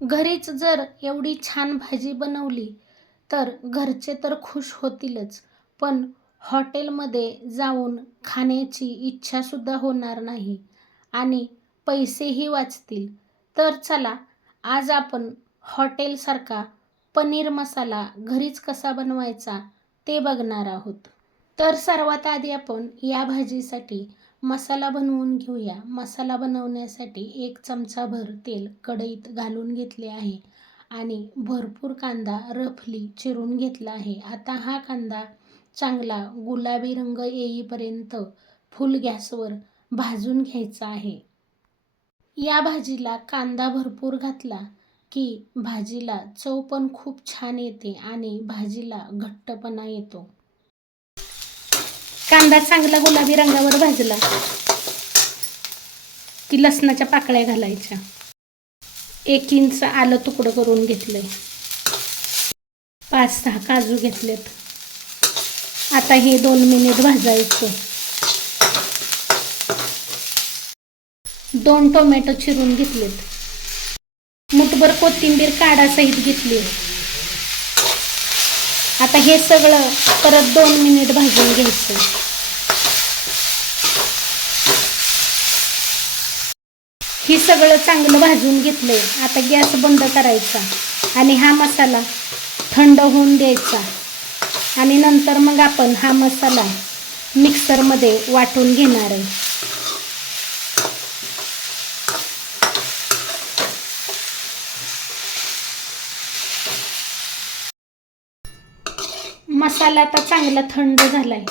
घरीच जर एवढी छान भाजी बनवली तर घरचे तर खुश होतीलच. पण हॉटेलमध्ये जाऊन खाण्याची इच्छासुद्धा होणार नाही आणि पैसेही वाचतील. तर चला आज आपण हॉटेलसारखा पनीर मसाला घरीच कसा बनवायचा ते बघणार आहोत. तर सर्वात आधी आपण या भाजीसाठी मसाला बनवून घेऊया. मसाला बनवण्यासाठी एक चमचाभर तेल कढईत घालून घेतले आहे आणि भरपूर कांदा रफली चिरून घेतला आहे. आता हा कांदा चांगला गुलाबी रंग येईपर्यंत फुल गॅसवर भाजून घ्यायचा आहे. या भाजीला कांदा भरपूर घातला की भाजीला चव पण खूप छान येते आणि भाजीला घट्टपणा येतो. कांदा चांगला गुलाबी रंगावर भाजला की लसणाच्या पाकळ्या घालायच्या. एक इंच आलं तुकडं करून घेतलंय. पाच सहा काजू घेतलेत. आता हे दोन मिनिट भाजायचं. दोन टोमॅटो चिरून घेतलेत. मुठभर कोथिंबीर काढासहित घेतली. आता हे सगळं परत दोन मिनिट भाजून घ्यायचं. सगळं चांगलं भाजून घेतलंय. आता गॅस बंद करायचा आणि हा मसाला थंड होऊन द्यायचा. आणि नंतर मग आपण हा मसाला मिक्सरमध्ये वाटून घेणार आहे. मसाला आता चांगला थंड झालाय.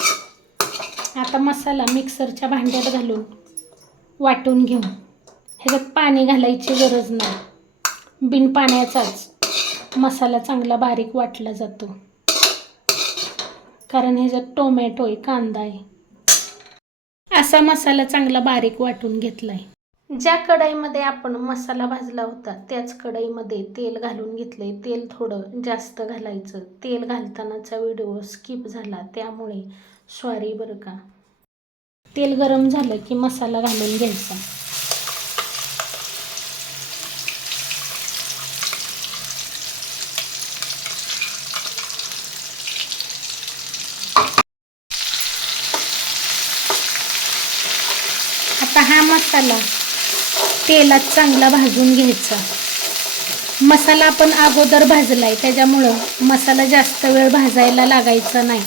आता मसाला मिक्सरच्या भांड्यात घालून वाटून घेऊ. ह्याच्यात पाणी घालायची गरज नाही. बिन पाण्याचाच मसाला चांगला बारीक वाटला जातो. कारण ह्याच्यात टोमॅटो आहे कांदा आहे. असा मसाला चांगला बारीक वाटून घेतलाय. ज्या कढईमध्ये आपण मसाला भाजला होता त्याच कढईमध्ये तेल घालून घेतले तेल थोडं जास्त घालायचं. तेल घालतानाचा व्हिडिओ स्किप झाला त्यामुळे सॉरी बरं का. तेल गरम झालं की मसाला घालून घ्यायचा. आता हा मसाला तेलात चांगला भाजून घ्यायचा. मसाला आपण अगोदर भाजलाय त्याच्यामुळं मसाला जास्त वेळ भाजायला लागायचा नाही.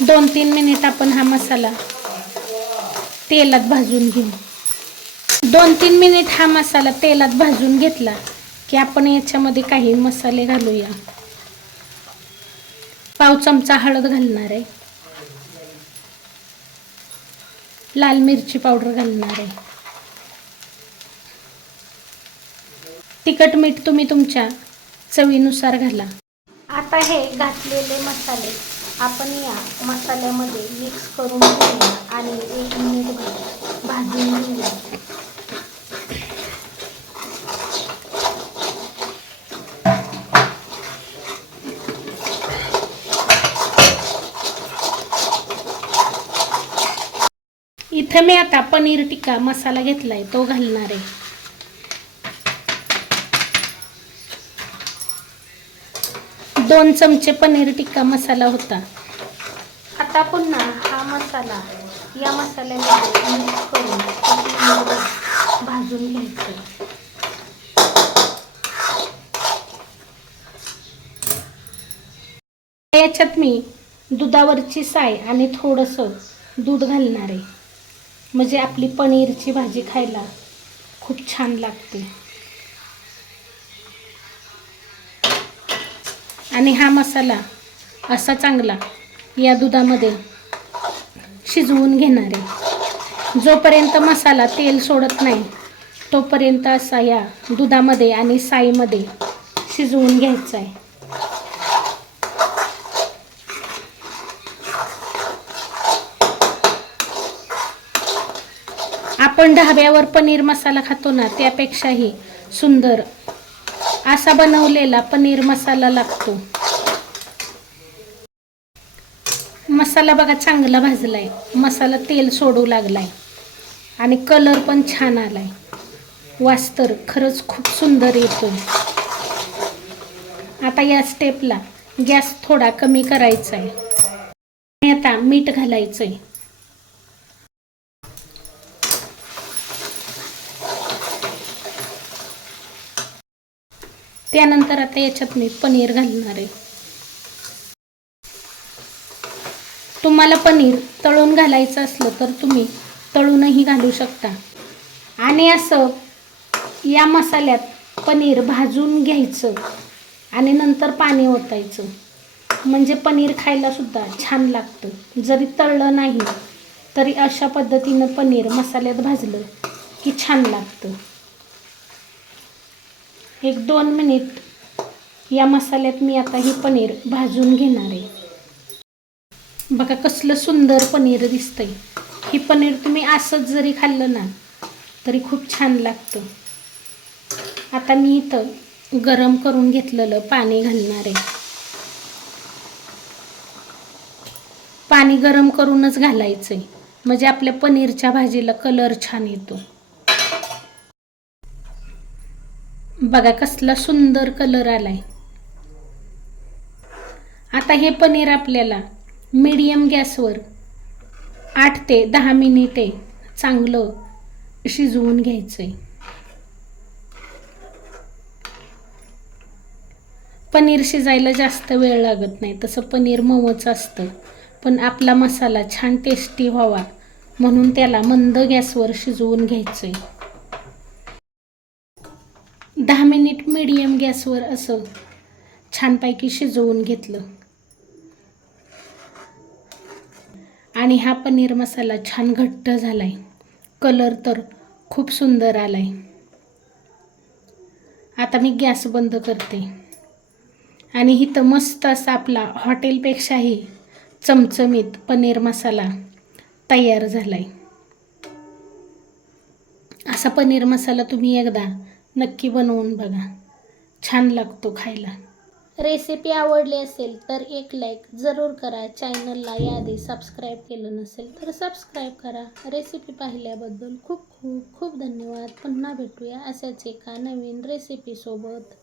दोन तीन मिनिट आपण हा मसाला तेलात भाजून घेऊ. दोन तीन मिनिट हा मसाला तेलात भाजून घेतला की आपण याच्यामध्ये काही मसाले घालूया. पाव चमचा हळद घालणार आहे. लाल मिरची पावडर घालणार आहे. तिखट मीठ तुम्ही तुमच्या चवीनुसार घाला. आता हे घातलेले मसाले आपण या मसाल्यामध्ये मिक्स करून घेऊया आणि एक मिनिट भाजून घेऊया. इथं मी आता पनीर टिक्का मसाला घेतलाय तो घालणार आहे. दोन चमचे पनीर टिक्का मसाला होता. आता पुन्हा हा मसाला या मसाल्यामध्ये मिक्स करून भाजून घ्यायचं. याच्यात मी दुधावरची साय आणि थोडंसं दूध घालणार आहे. म्हणजे आपली पनीरची भाजी खायला खूप छान लागते. आणि हा मसाला असा चांगला या दुधामध्ये शिजवून घेणार आहे. जोपर्यंत मसाला तेल सोडत नाही तोपर्यंत असा या दुधामध्ये आणि साईमध्ये शिजवून घ्यायचा आहे. आपण ढाब्यावर पनीर मसाला खातो ना त्यापेक्षाही सुंदर असा बनवलेला पनीर मसाला लागतो. मसाला बघा चांगला भाजलाय. मसाला तेल सोडू लागलाय. आणि कलर पण छान आलाय. वास तर खरंच खूप सुंदर येतो आता या स्टेपला गॅस थोडा कमी करायचा आहे आणि आता मीठ घालायचं आहे त्यानंतर आता याच्यात मी पनीर घालणार आहे. तुम्हाला पनीर तळून घालायचं असलं तर तुम्ही तळूनही घालू शकता. आणि असं या मसाल्यात पनीर भाजून घ्यायचं आणि नंतर पाणी ओतायचं. म्हणजे पनीर खायला सुद्धा छान लागतं. जरी तळलं नाही तरी अशा पद्धतीनं पनीर मसाल्यात भाजलं की छान लागतं. एक दोन मिनिट. या मसाल्यात मी आता ही पनीर भाजून घेणार आहे. बघा कसलं सुंदर पनीर दिसतंय. ही पनीर तुम्ही असंच जरी खाल्लं ना तरी खूप छान लागतं. आता मी इथं गरम करून घेतलेलं पाणी घालणार आहे. पाणी गरम करूनच घालायचं आहे म्हणजे आपल्या पनीरच्या भाजीला कलर छान येतो. बघा कसला सुंदर कलर आलाय. आता हे पनीर आपल्याला मीडियम गॅसवर आठ ते दहा मिनिटे चांगलं शिजवून घ्यायचं आहे पनीर शिजायला जास्त वेळ लागत नाही तसं पनीर मऊच असतं. पण आपला मसाला छान टेस्टी व्हावा म्हणून त्याला मंद गॅसवर शिजवून घ्यायचं आहे दहा मिनिट मीडियम गॅसवर असं छानपैकी शिजवून घेतलं. आणि हा पनीर मसाला छान घट्ट झाला आहे कलर तर खूप सुंदर आलाय. आता मी गॅस बंद करते. आणि इथं मस्त असा आपला हॉटेलपेक्षाही चमचमीत पनीर मसाला तयार झाला आहे असा पनीर मसाला तुम्ही एकदा नक्की बनवून बघा. छान लागतो खायला. रेसिपी आवडली असेल तर एक लाईक जरूर करा. चॅनलला याआधी सबस्क्राईब केलं नसेल तर सबस्क्राईब करा. रेसिपी पाहिल्याबद्दल खूप खूप खूप धन्यवाद. पुन्हा भेटूया अशाच एका नवीन रेसिपीसोबत